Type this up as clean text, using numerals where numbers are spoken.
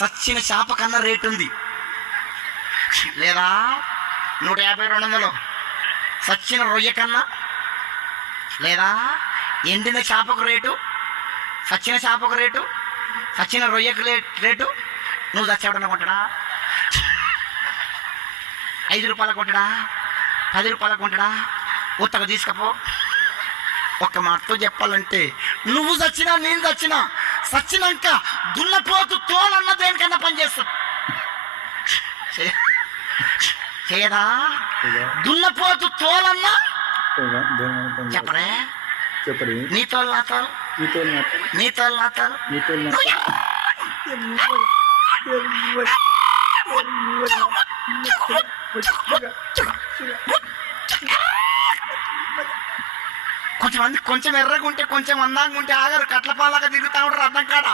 సచ్చిన చేప కన్నా రేటు ఉంది. లేదా 150 200 సచ్చిన రొయ్య కన్నా, లేదా ఎండిన చేపకు రేటు, సచ్చిన చేపకు రేటు, సచ్చిన రొయ్యకు రేటు. నువ్వు చచ్చేవాడన్నా కొంటాడా? 5 రూపాయలకు కొంటాడా? 10 రూపాయలకు కొంటాడా? ఉత్తగా తీసుకపో. ఒక్క మాటతో చెప్పాలంటే నువ్వు చచ్చినా నేను చచ్చినా చచ్చినాక దున్నపోతు తోలన్న దేనికన్నా పనిచేస్తాం చేయదా? దున్నపోతు తోలన్నా చెప్పరే. నీ తోలు నా తోలు, నీ తోలు నా తోలు. కొంచెమంది కొంచెం ఎర్రగా ఉంటే కొంచెం అందంగా ఉంటే ఆగరు, కట్లపాలాగా తిరుగుతా ఉంటారు అర్థం కాడ.